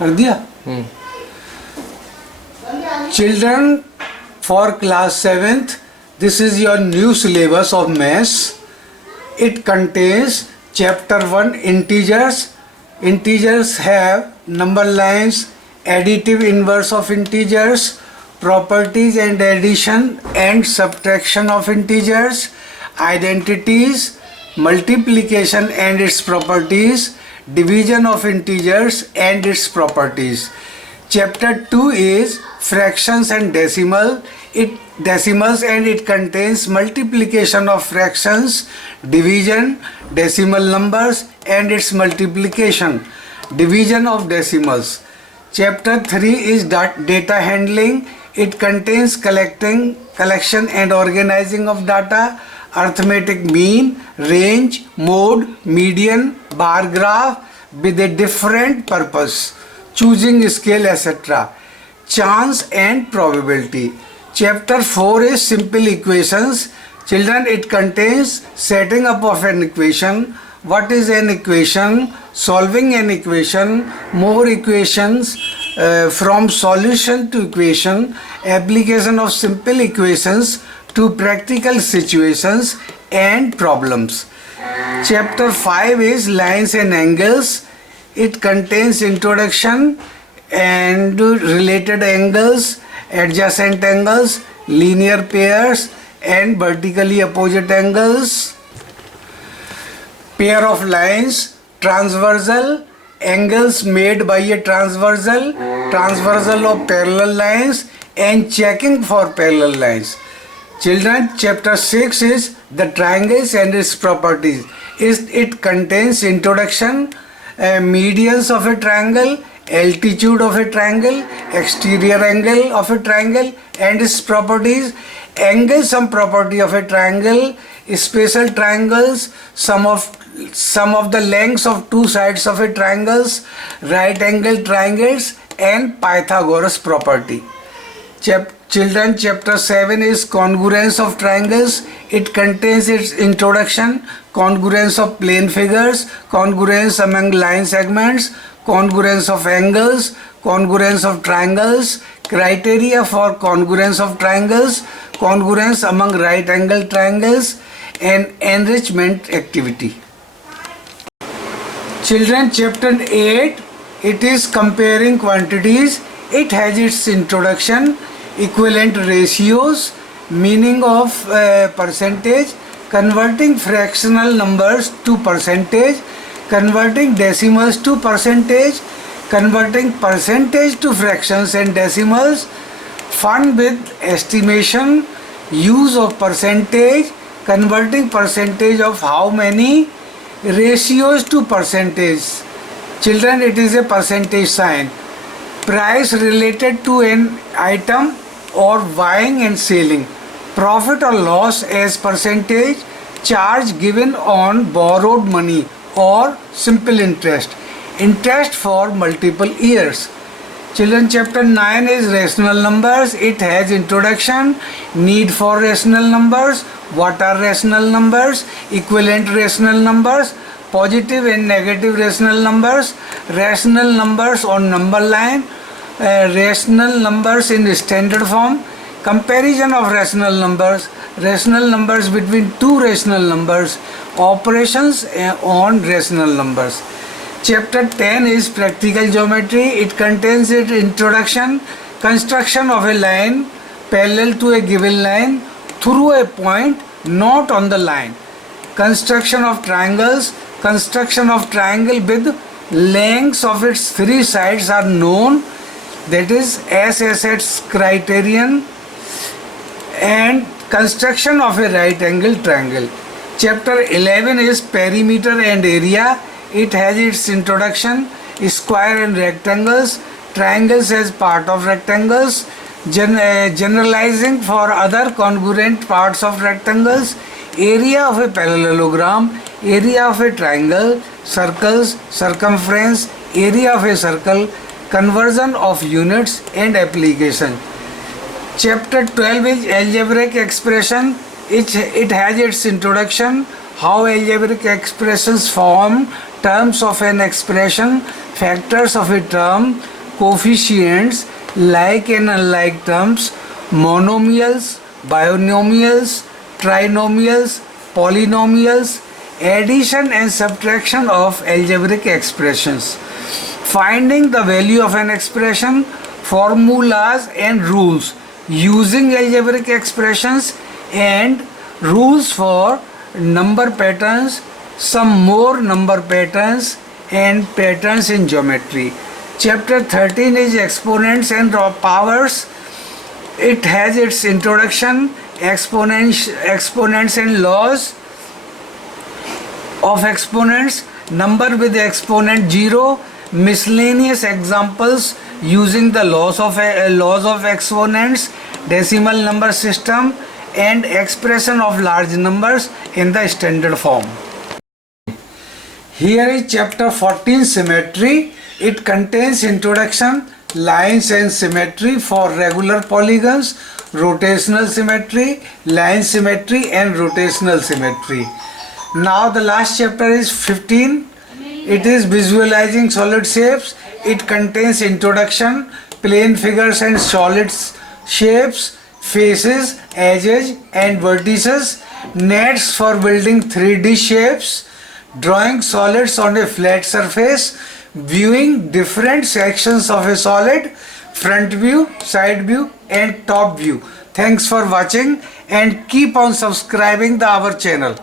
कर दिया. Children, for class 7th, this is your new syllabus of maths. It contains chapter 1 integers. Integers have number lines, additive inverse of integers, properties and addition and subtraction of integers, identities, multiplication and its properties, division of integers and its properties. Chapter 2 is fractions and decimals and it contains multiplication of fractions, division, decimal numbers and its multiplication, division of decimals. Chapter 3 is data handling. It contains collection and organizing of data, arithmetic mean, range, mode, median, bar graph with a different purpose, choosing scale, etc. Chance and probability. Chapter 4 is simple equations. Children, it contains setting up of an equation, what is an equation, solving an equation, more equations, from solution to equation, application of simple equations to practical situations and problems. Chapter 5 is lines and angles. It contains introduction and related angles, adjacent angles, linear pairs and vertically opposite angles, pair of lines, transversal, angles made by a transversal, transversal of parallel lines and checking for parallel lines. Children, chapter 6 is the triangles and its properties. It contains introduction, medians of a triangle, altitude of a triangle, exterior angle of a triangle and its properties, angle sum property of a triangle, special triangles, sum of the lengths of two sides of a triangles, right angle triangles and Pythagoras property. Children, chapter 7 is congruence of triangles. It contains its introduction, congruence of plane figures, congruence among line segments, congruence of angles, congruence of triangles, criteria for congruence of triangles, congruence among right angle triangles and enrichment activity. Children, chapter 8, it is comparing quantities. It has its introduction, equivalent ratios, meaning of percentage, converting fractional numbers to percentage, converting decimals to percentage, converting percentage to fractions and decimals, fun with estimation, use of percentage, converting percentage of how many, ratios to percentage. Children, it is a percentage sign. Price related to an item or buying and selling. Profit or loss as percentage. Charge given on borrowed money or simple interest. Interest for multiple years. Children, chapter 9 is rational numbers. It has introduction, need for rational numbers, what are rational numbers, equivalent rational numbers, positive and negative rational numbers on number line, rational numbers in standard form, comparison of rational numbers between two rational numbers, operations on rational numbers. Chapter 10 is practical geometry. It contains its introduction, construction of a line parallel to a given line through a point not on the line, construction of triangles, construction of triangle with lengths of its three sides are known, that is SSS criterion, and construction of a right angle triangle. Chapter 11 is perimeter and area. It has its introduction, square and rectangles, triangles as part of rectangles, generalizing for other congruent parts of rectangles, area of a parallelogram, area of a triangle, circles, circumference, area of a circle, conversion of units and application. Chapter 12 is algebraic expression. It has its introduction, how algebraic expressions form terms of an expression, factors of a term, coefficients, like and unlike terms, monomials, binomials, trinomials, polynomials, addition and subtraction of algebraic expressions, finding the value of an expression, formulas and rules using algebraic expressions, and rules for number patterns, some more number patterns and patterns in geometry. Chapter 13 is exponents and powers. It has its introduction, exponents and laws of exponents, number with the exponent 0, miscellaneous examples using the laws of exponents, decimal number system, and expression of large numbers in the standard form. Here is chapter 14, symmetry. It contains introduction, lines and symmetry for regular polygons, rotational symmetry, line symmetry and rotational symmetry. Now the last chapter is 15. It is visualizing solid shapes. It contains introduction, plane figures and solid shapes, faces, edges and vertices, nets for building 3D shapes, drawing solids on a flat surface, viewing different sections of a solid, front view, side view and top view. Thanks for watching and keep on subscribing our channel.